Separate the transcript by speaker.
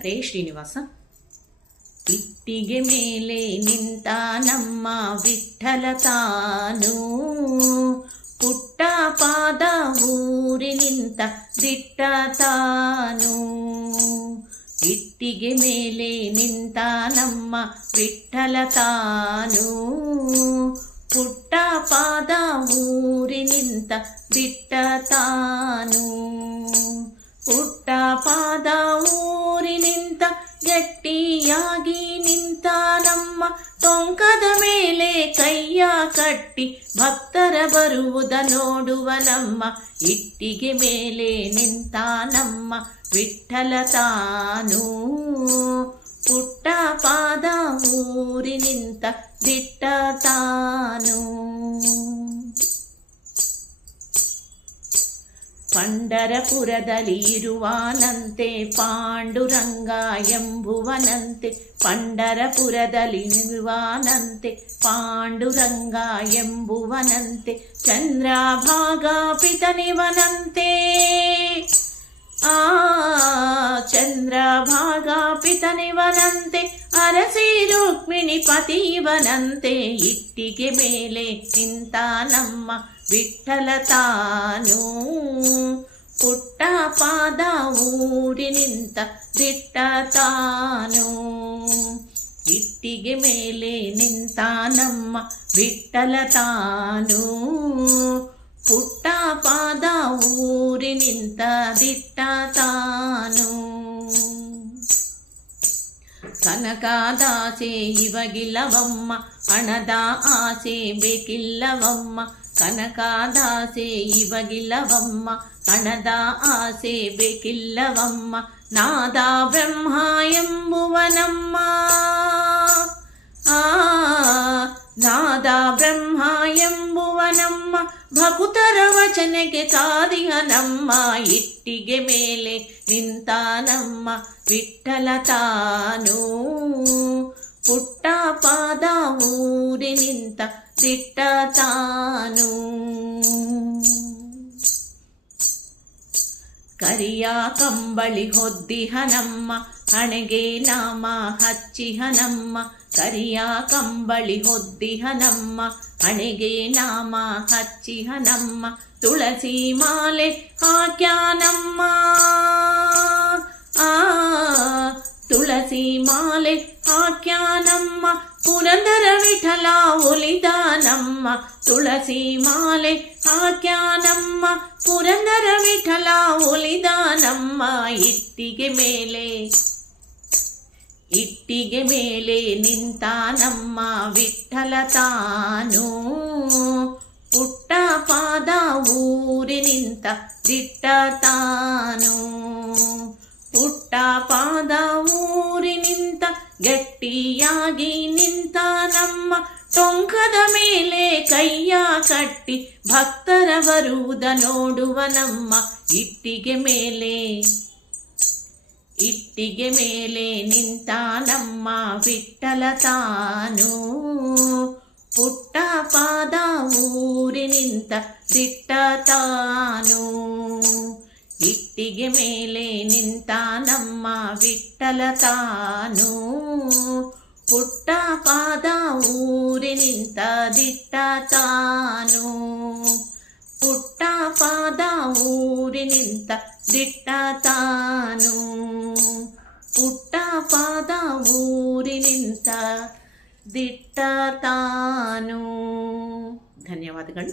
Speaker 1: ಹರೇ ಶ್ರೀನಿವಾಸ ಇಟ್ಟಿಗೆ ಮೇಲೆ ನಿಂತ ನಮ್ಮ ವಿಠಲ ತಾನು ಪುಟ್ಟ ಪಾದ ಊರಿ ನಿಂತ ದಿಟ್ಟ ತಾನು ಇಟ್ಟಿಗೆ ಮೇಲೆ ನಿಂತ ನಮ್ಮ ವಿಠಲ ತಾನು ಪುಟ್ಟ ಪಾದ ಗಟ್ಟಿಯಾಗಿ ನಿಂತ ನಮ್ಮ ಟೊಂಕದ ಮೇಲೆ ಕೈಯ ಕಟ್ಟಿ ಭಕ್ತರ ಬರುವುದ ನೋಡುವ ನಮ್ಮ ಇಟ್ಟಿಗೆ ಮೇಲೆ ನಿಂತ ನಮ್ಮ ವಿಠಲ ತಾನು ಪುಟ್ಟ ಪಾದ ಊರಿ ನಿಂತ ಪಂಡರಪುರದಲ್ಲಿ ಇರುವಾನಂತೆ ಪಾಂಡುರಂಗ ಎಂಬುವನಂತೆ ಪಂಡರಪುರದಲ್ಲಿ ಇರುವಾನಂತೆ ಪಾಂಡುರಂಗ ಎಂಬುವನಂತೆ ಚಂದ್ರಭಾಗ ಪಿತನಿವನಂತೆ ಆ ಚಂದ್ರಭಾಗ ಪಿತನಿವನಂತೆ ಅರಸಿ ರುಕ್ಮಿಣಿ ಪತಿವನಂತೆ ಇಟ್ಟಿಗೆ ಮೇಲೆ ನಿಂತ ನಮ್ಮ ವಿಠಲ ತಾನು ಪುಟ್ಟ ಪಾದ ಊರಿ ನಿಂತ ದಿಟ್ಟ ತಾನು ಇಟ್ಟಿಗೆ ಮೇಲೆ ನಿಂತ ನಮ್ಮ ವಿಠಲ ತಾನು ಪುಟ್ಟ ಪಾದ ಊರಿ ಕನಕದಾಸೆ ಇವಗಿಲ್ಲವಮ್ಮ ಹಣದ ಆಸೆ ಬೇಕಿಲ್ಲವಮ್ಮ ಕನಕದಾಸೆ ಇವಗಿಲ್ಲವಮ್ಮ ಹಣದ ಆಸೆ ಬೇಕಿಲ್ಲವಮ್ಮ ನಾದ ಬ್ರಹ್ಮ ಎಂಬುವನಮ್ಮ ಆ ನಾದ ಬ್ರಹ್ಮ ಎಂಬುವನಮ್ಮ ಭಕುತರ ವಚನೆಗೆ ಕಾದಿಯ ನಮ್ಮ ಇಟ್ಟಿಗೆ ಮೇಲೆ ನಿಂತ ನಮ್ಮ ವಿಠಲ ತಾನು ಪುಟ್ಟ ಪಾದ ಊರಿ ನಿಂತ ದಿಟ್ಟ ತಾನು ಕರಿಯ ಕಂಬಳಿ ಹೊದ್ದಿ ಹನಮ್ಮ, ಹಣೆಗೆ ನಾಮ ಹಚ್ಚಿ ಹನಮ್ಮ. ಕರಿಯ ಕಂಬಳಿ ಹೊದ್ದಿ ಹನಮ್ಮ, ಹಣೆಗೆ ನಾಮ ಹಚ್ಚಿ ಹನಮ್ಮ. ತುಳಸಿ ಮಾಲೆ ಹಾಕ್ಯಾನಮ್ಮ. ಆ, ತುಳಸಿ ಮಾಲೆ ಹಾಕ್ಯಾನಮ್ಮ. ಪುರಂದರ ವಿಠಲ ಒಲಿದ ನಮ್ಮ ತುಳಸಿ ಮಾಲೆ ಹಾಕ್ಯಾನಮ್ಮ ಪುರಂದರ ವಿಠಲ ಒಲಿದ ನಮ್ಮ ಇಟ್ಟಿಗೆ ಮೇಲೆ. ಇಟ್ಟಿಗೆ ಮೇಲೆ ನಿಂತ ನಮ್ಮ ವಿಠಲ ತಾನು. ಪುಟ್ಟ ಪಾದ ಊರಿ ನಿಂತ ದಿಟ್ಟ ತಾನು. ಪುಟ್ಟ ಪಾದ ಊರಿ ನಿಂತ ಗಟ್ಟಿಯಾಗಿ ಟೊಂಕದ ಮೇಲೆ ಕೈಯ ಕಟ್ಟಿ ಭಕ್ತರ ಬರುವುದ ನೋಡುವ ನಮ್ಮ ಇಟ್ಟಿಗೆ ಮೇಲೆ ಇಟ್ಟಿಗೆ ಮೇಲೆ ನಿಂತ ನಮ್ಮ ವಿಠಲ ತಾನು ಪುಟ್ಟ ಪಾದ ಊರಿ ನಿಂತ ದಿಟ್ಟ ತಾನು ಇಟ್ಟಿಗೆ ಮೇಲೆ ನಿಂತ ನಮ್ಮ ವಿಠಲ ತಾನು ಪುಟ್ಟ ಪಾದ ಊರಿ ನಿಂತ ದಿಟ್ಟ ತಾನು ಪುಟ್ಟ ಪಾದ ಊರಿ ನಿಂತ ದಿಟ್ಟ ತಾನು ಪುಟ್ಟ ಪಾದ ಊರಿ ನಿಂತ ದಿಟ್ಟ ತಾನು ಧನ್ಯವಾದಗಳು